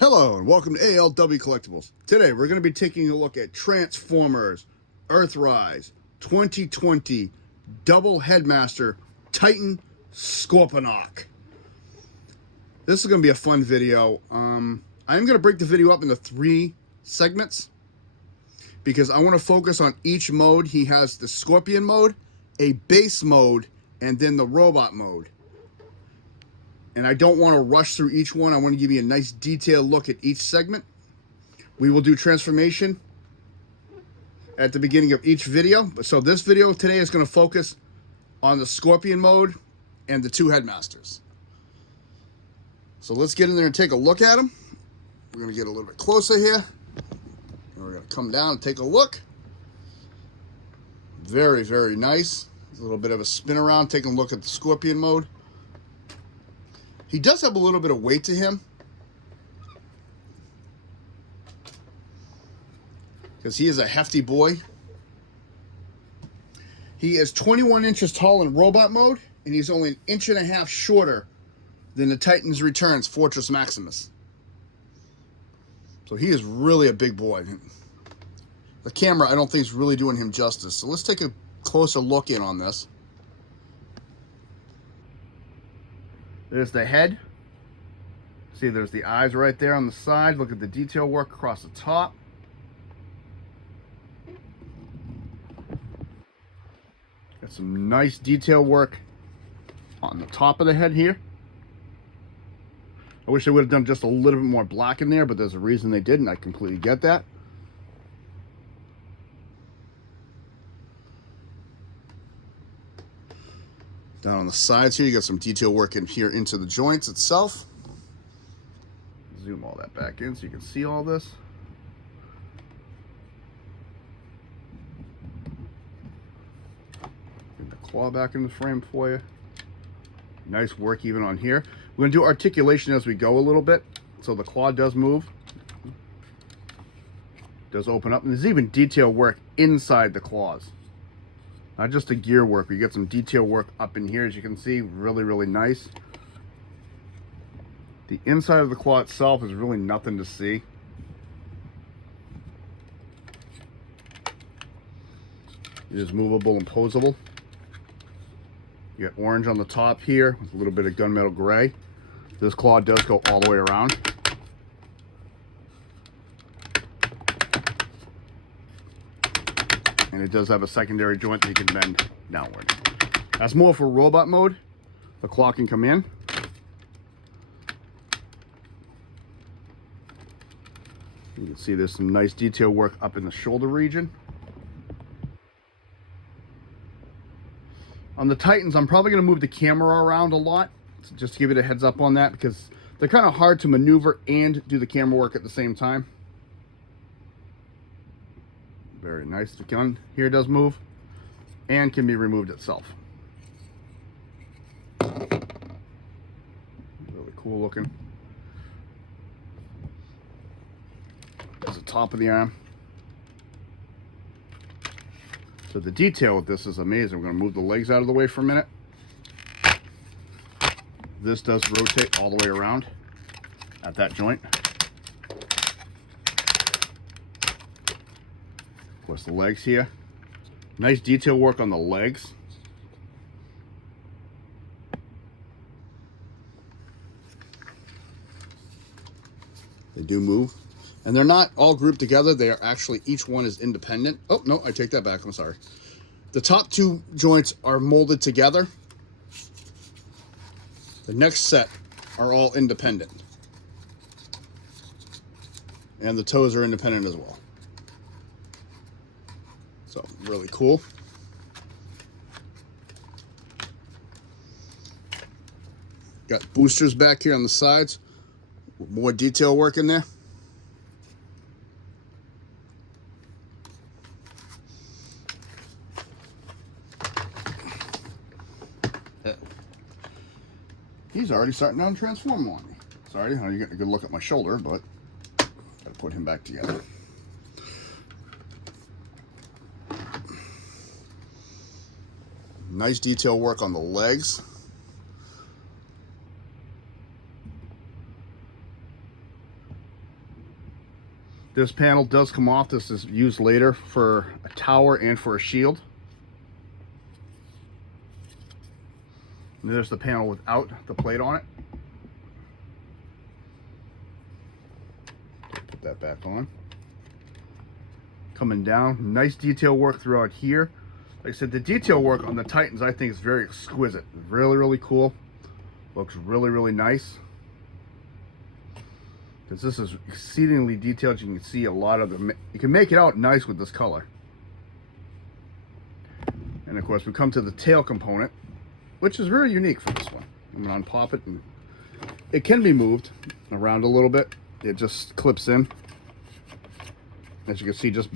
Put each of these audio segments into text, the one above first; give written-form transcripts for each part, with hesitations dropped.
Hello and welcome to ALW Collectibles. Today we're going to be taking a look at Transformers Earthrise 2020 Double Headmaster Titan Scorponok. This is going to be a fun video. I'm going to break the video up into 3 segments because I want to focus on each mode. He has the Scorpion mode, a base mode, and then the robot mode. And I don't want to rush through each one. I want to give you a nice detailed look at each segment. We will do transformation at the beginning of each video. So this video today is going to focus on the Scorpion mode and the 2 headmasters. So let's get in there and take a look at them. We're going to get a little bit closer here. And we're going to come down and take a look. Very, very nice. A little bit of a spin around, taking a look at the Scorpion mode. He does have a little bit of weight to him because he is a hefty boy. He is 21 inches tall in robot mode, and he's only 1.5 inches shorter than the Titan's Returns Fortress Maximus. So he is really a big boy. The camera, I don't think, is really doing him justice. So let's take a closer look in on this. There's the head. See, there's the eyes right there on the side. Look at the detail work across the top. Got some nice detail work on the top of the head here. I wish they would have done just a little bit more black in there, but there's a reason they didn't. I completely get that. Down on the sides here, you got some detail work in here into the joints itself. Zoom all that back in so you can see all this. Get the claw back in the frame for you. Nice work even on here. We're going to do articulation as we go a little bit. So the claw does move. Does open up. And there's even detail work inside the claws. Not just the gear work, we get some detail work up in here, as you can see, really, really nice. The inside of the claw itself is really nothing to see. It is movable and posable. You got orange on the top here with a little bit of gunmetal gray. This claw does go all the way around. And it does have a secondary joint that you can bend downward. That's more for robot mode. The claw can come in. You can see there's some nice detail work up in the shoulder region. On the Titans, I'm probably going to move the camera around a lot, so just to give you a heads up on that, because they're kind of hard to maneuver and do the camera work at the same time. Very nice. The gun here does move and can be removed itself. Really cool looking. There's the top of the arm. So the detail with this is amazing. We're going to move the legs out of the way for a minute. This does rotate all the way around at that joint. Of course, the legs here. Nice detail work on the legs. They do move. And they're not all grouped together. They are actually, each one is independent. Oh, no, I take that back. I'm sorry. The top 2 joints are molded together. The next set are all independent. And the toes are independent as well. So, really cool. Got boosters back here on the sides. More detail work in there. He's already starting down to transform on me. Sorry, you're getting a good look at my shoulder, but gotta put him back together. Nice detail work on the legs. This panel does come off. This is used later for a tower and for a shield. And there's the panel without the plate on it. Put that back on. Coming down, nice detail work throughout here. Like I said, the detail work on the Titans I think is very exquisite. Really, really cool. Looks really, really nice. Because this is exceedingly detailed. You can see a lot of them. You can make it out nice with this color. And of course we come to the tail component, which is very unique for this one. I'm going to unpop it, and it can be moved around a little bit. It just clips in. As you can see, just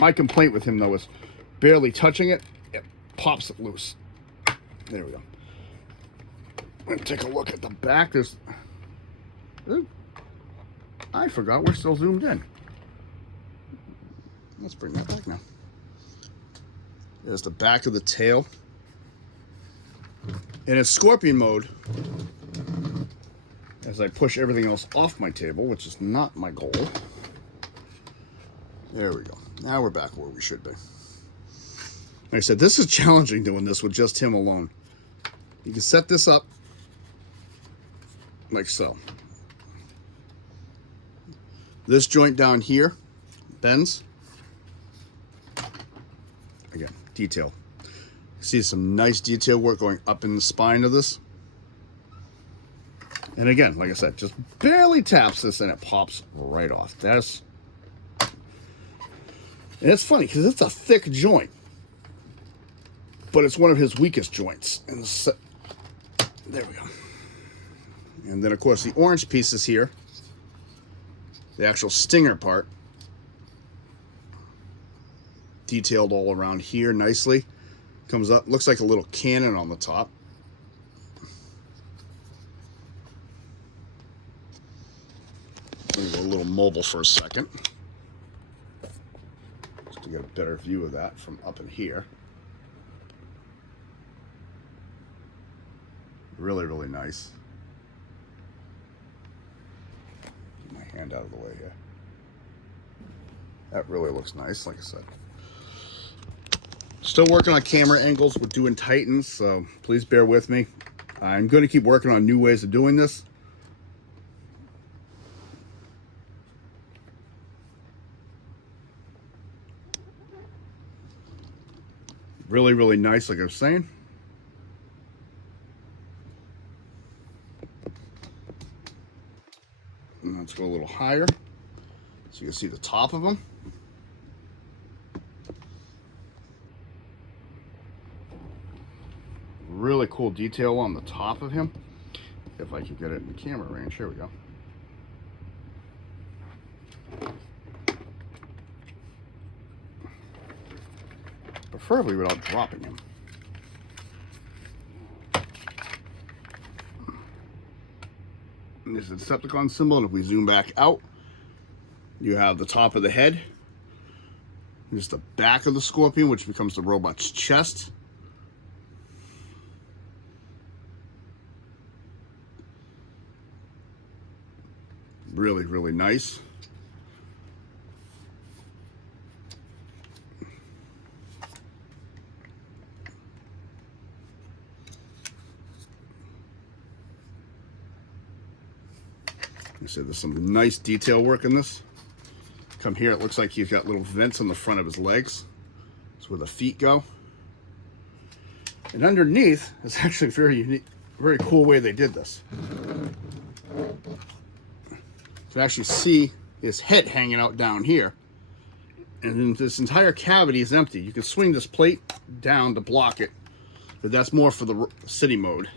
my complaint with him though is barely touching it, it pops it loose. There we go. I'm gonna take a look at the back. There's, I forgot we're still zoomed in. Let's bring that back now. There's the back of the tail. In its scorpion mode, as I push everything else off my table, which is not my goal. There we go. Now we're back where we should be. Like I said, this is challenging doing this with just him alone. You can set this up like so. This joint down here bends. Again, detail. See some nice detail work going up in the spine of this. And again, like I said, just barely taps this and it pops right off. That's, and it's funny because it's a thick joint, but it's one of his weakest joints. And there we go. And then of course the orange pieces here, the actual stinger part, detailed all around here nicely. Comes up, looks like a little cannon on the top. A little mobile for a second, just to get a better view of that from up in here. Really, really nice. Get my hand out of the way here. That really looks nice, like I said. Still working on camera angles. We're doing Titans, so please bear with me. I'm going to keep working on new ways of doing this. Really, really nice, like I was saying. And let's go a little higher so you can see the top of them. Really cool detail on the top of him. If I can get it in the camera range, here we go. Preferably without dropping him. And this is the Decepticon symbol, and if we zoom back out, you have the top of the head. Here's the back of the Scorpion, which becomes the robot's chest. Really, really nice. Like I said, there's some nice detail work in this. Come here, it looks like he's got little vents on the front of his legs. That's where the feet go. And underneath, it's actually a very unique, very cool way they did this. You can actually see his head hanging out down here. And then this entire cavity is empty. You can swing this plate down to block it, but that's more for the city mode.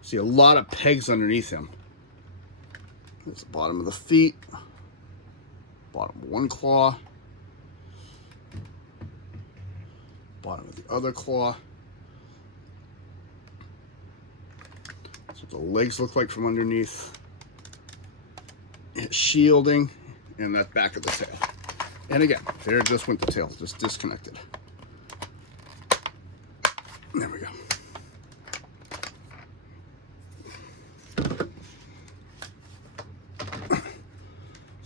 See a lot of pegs underneath him. There's the bottom of the feet, bottom of one claw, bottom of the other claw. That's what the legs look like from underneath. Shielding, and that back of the tail. And again, there just went the tail, just disconnected. There we go.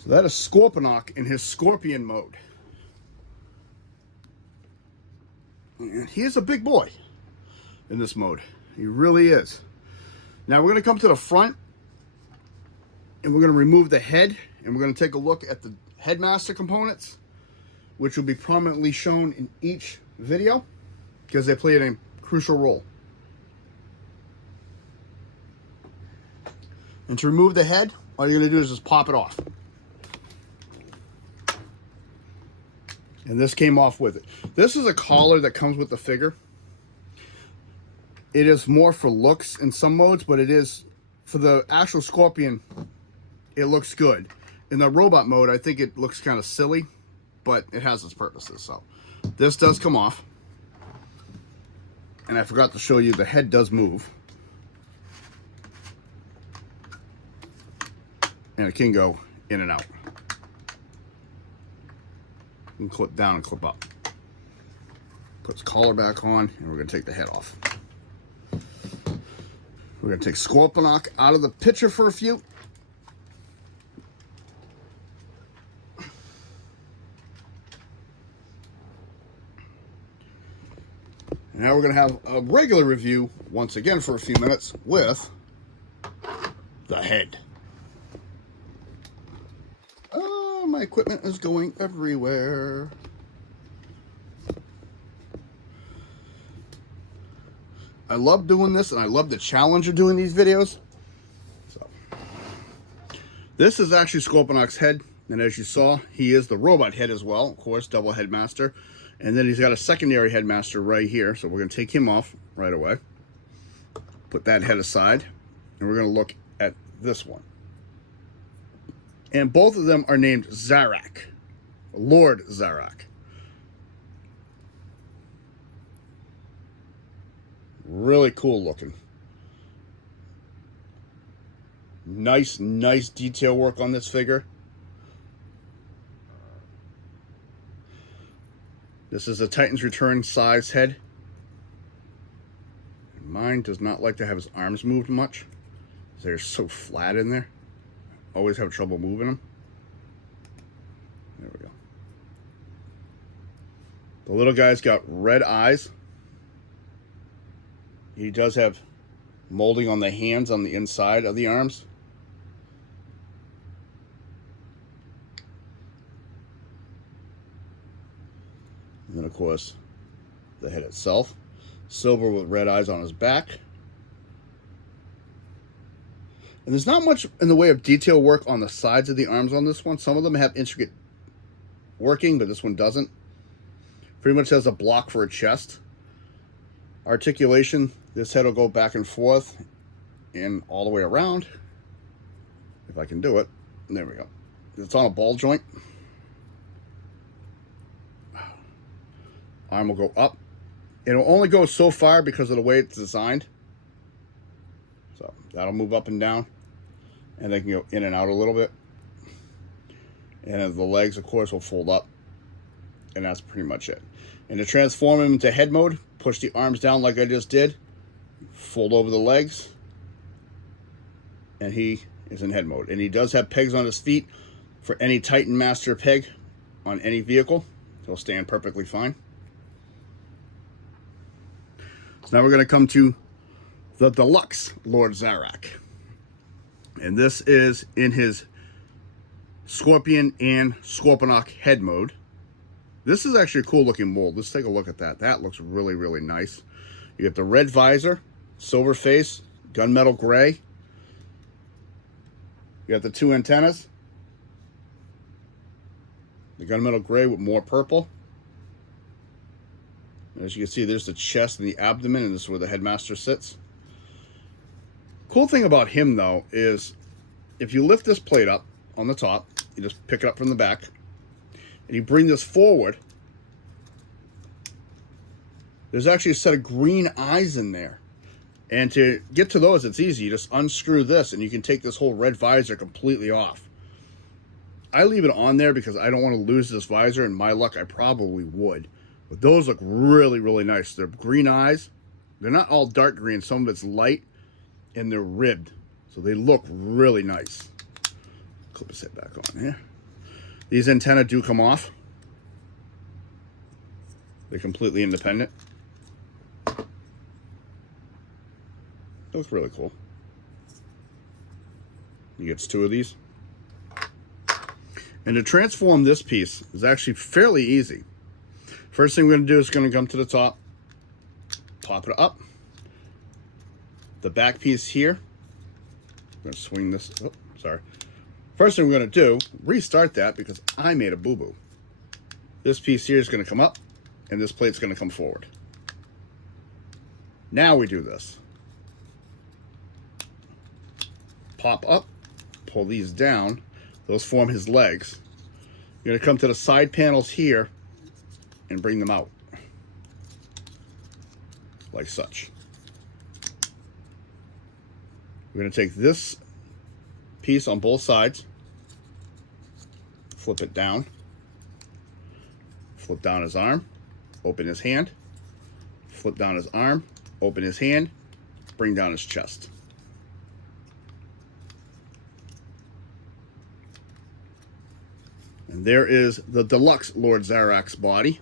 So that is Scorponok in his Scorpion mode. And he is a big boy in this mode. He really is. Now we're going to come to the front and we're going to remove the head and we're going to take a look at the headmaster components, which will be prominently shown in each video because they play a crucial role. And to remove the head, all you're going to do is just pop it off. And this came off with it. This is a collar that comes with the figure. It is more for looks in some modes, but it is for the actual Scorpion, it looks good. In the robot mode, I think it looks kind of silly, but it has its purposes. So this does come off. And I forgot to show you, the head does move. And it can go in and out. You can clip down and clip up. Put its collar back on, and we're going to take the head off. We're going to take Scorponok out of the picture for a few. And now we're going to have a regular review, once again for a few minutes, with the head. Oh, my equipment is going everywhere. I love doing this, and I love the challenge of doing these videos. So, this is actually Scorponok's head, and as you saw, he is the robot head as well, of course, double headmaster. And then he's got a secondary headmaster right here, so we're going to take him off right away. Put that head aside, and we're going to look at this one. And both of them are named Zarak, Lord Zarak. Really cool looking. Nice detail work on this figure. This is a Titan's Return size head. Mine does not like to have his arms moved much. They're so flat in there. Always have trouble moving them. There we go. The little guy's got red eyes. He does have molding on the hands on the inside of the arms. And then, of course, the head itself. Silver with red eyes on his back. And there's not much in the way of detail work on the sides of the arms on this one. Some of them have intricate working, but this one doesn't. Pretty much has a block for a chest. Articulation, this head will go back and forth and all the way around. If I can do it. There we go. It's on a ball joint. Arm will go up. It'll only go so far because of the way it's designed. So that'll move up and down. And they can go in and out a little bit. And the legs, of course, will fold up. And that's pretty much it. And to transform him into head mode, push the arms down like I just did. Fold over the legs. And he is in head mode. And he does have pegs on his feet for any Titan Master peg on any vehicle. He'll stand perfectly fine. So now we're going to come to the Deluxe Lord Zarak. And this is in his Scorpion and Scorponok head mode. This is actually a cool looking mold. Let's take a look at that. That looks really nice. You get the red visor, silver face, gunmetal gray. You got the two antennas. The gunmetal gray with more purple. As you can see, there's the chest and the abdomen, and this is where the headmaster sits. Cool thing about him, though, is if you lift this plate up on the top, you just pick it up from the back, and you bring this forward, there's actually a set of green eyes in there. And to get to those, it's easy. You just unscrew this, and you can take this whole red visor completely off. I leave it on there because I don't want to lose this visor, and my luck, I probably would. But those look really nice. They're green eyes. They're not all dark green. Some of it's light, and they're ribbed. So they look really nice. Clip his head back on here. These antennae do come off. They're completely independent. It looks really cool. He gets 2 of these. And to transform this piece is actually fairly easy. First thing we're going to do is going to come to the top, pop it up. The back piece here, I'm going to swing this, oh, sorry. First thing we're going to do, restart that because I made a boo-boo. This piece here is going to come up, and this plate's going to come forward. Now we do this. Pop up, pull these down. Those form his legs. You're going to come to the side panels here and bring them out. Like such. We're going to take this piece on both sides, flip it down, flip down his arm, open his hand, flip down his arm, open his hand, bring down his chest. And there is the deluxe Lord Zarak's body.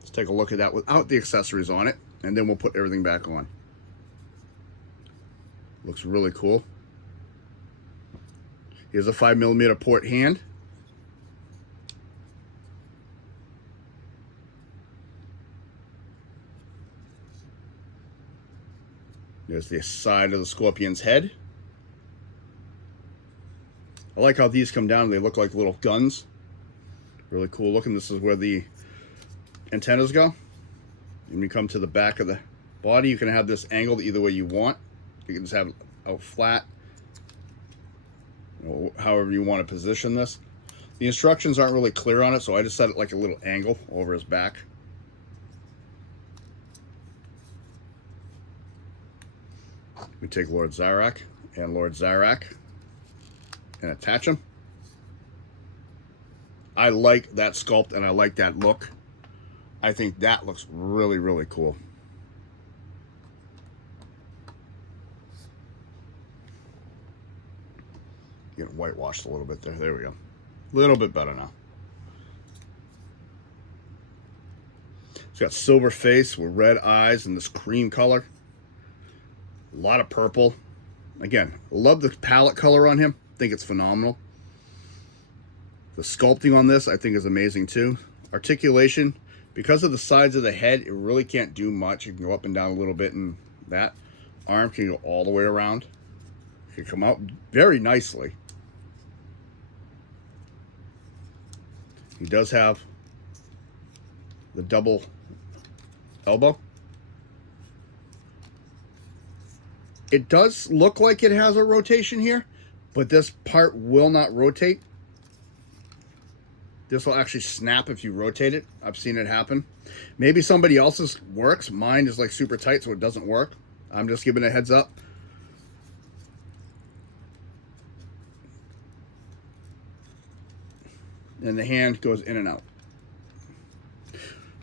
Let's take a look at that without the accessories on it, and then we'll put everything back on. Looks really cool. Here's a 5mm port hand. There's the side of the Scorpion's head. I like how these come down. They look like little guns. Really cool looking. This is where the antennas go. When you come to the back of the body, you can have this angled either way you want. You can just have it out flat, however you want to position this. The instructions aren't really clear on it, so I just set it like a little angle over his back. We take Lord Zarak and Lord Zarak and attach them. I like that sculpt and I like that look. I think that looks really, really cool. Get whitewashed a little bit there. There we go. A little bit better now. It's got silver face with red eyes and this cream color. A lot of purple. Again, love the palette color on him. I think it's phenomenal. The sculpting on this I think is amazing too. Articulation, because of the sides of the head, it really can't do much. You can go up and down a little bit, and that arm can go all the way around. It can come out very nicely. He does have the double elbow. It does look like it has a rotation here, but this part will not rotate. This will actually snap if you rotate it. I've seen it happen. Maybe somebody else's works. Mine is like super tight, so it doesn't work. I'm just giving a heads up. And the hand goes in and out.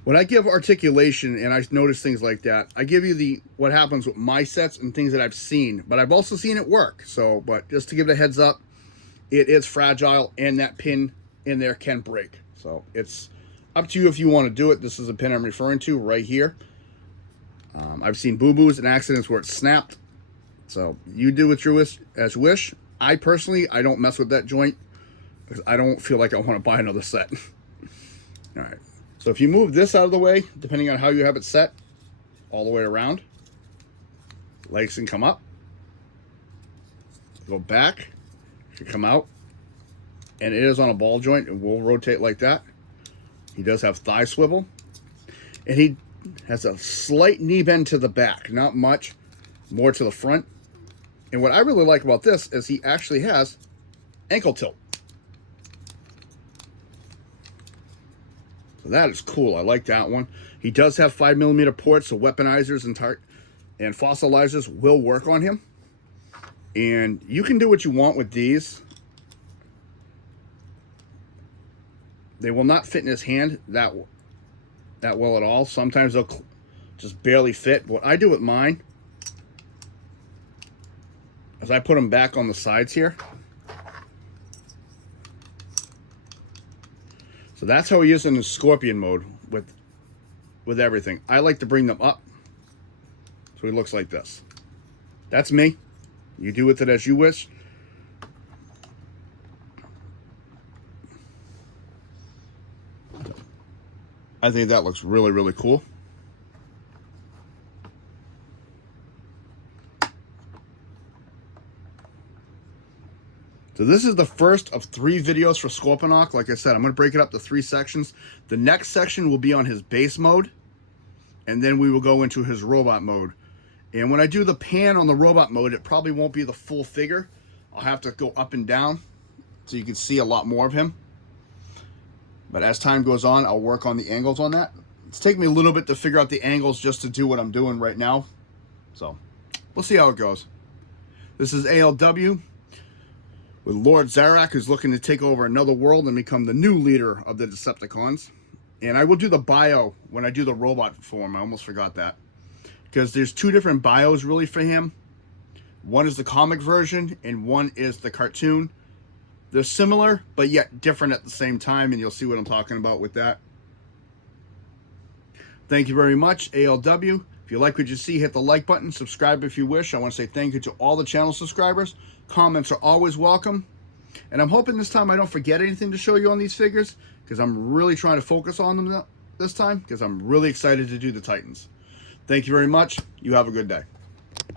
When I give articulation and I notice things like that, I give you what happens with my sets and things that I've seen, but I've also seen it work. So, but just to give it a heads up, it is fragile and that pin in there can break. So it's up to you if you want to do it. This is a pin I'm referring to right here. I've seen boo-boos and accidents where it's snapped. So you do what you wish. I personally, I don't mess with that joint because I don't feel like I want to buy another set. All right. So if you move this out of the way, depending on how you have it set, all the way around, legs can come up, go back, can come out, and it is on a ball joint. It will rotate like that. He does have thigh swivel, and he has a slight knee bend to the back, not much, more to the front. And what I really like about this is he actually has ankle tilt. So that is cool. I like that one. He does have 5mm ports, so weaponizers and fossilizers will work on him. And you can do what you want with these. They will not fit in his hand that well at all. Sometimes they'll just barely fit. What I do with mine is I put them back on the sides here. So that's how he is in the Scorpion mode with everything. I like to bring them up so he looks like this. That's me. You do with it as you wish. I think that looks really, really cool. So this is the first of 3 videos for Scorponok. Like I said, I'm going to break it up to 3 sections. The next section will be on his base mode, and then we will go into his robot mode. And when I do the pan on the robot mode, it probably won't be the full figure. I'll have to go up and down so you can see a lot more of him. But as time goes on, I'll work on the angles on that. It's taking me a little bit to figure out the angles just to do what I'm doing right now. So we'll see how it goes. This is ALW with Lord Zarak, who's looking to take over another world and become the new leader of the Decepticons. And I will do the bio when I do the robot form. I almost forgot that. Because there's 2 different bios really for him. One is the comic version and one is the cartoon. They're similar, but yet different at the same time, and you'll see what I'm talking about with that. Thank you very much, ALW. If you like what you see, hit the like button, subscribe if you wish. I want to say thank you to all the channel subscribers. Comments are always welcome. And I'm hoping this time I don't forget anything to show you on these figures, because I'm really trying to focus on them this time, because I'm really excited to do the Titans. Thank you very much. You have a good day.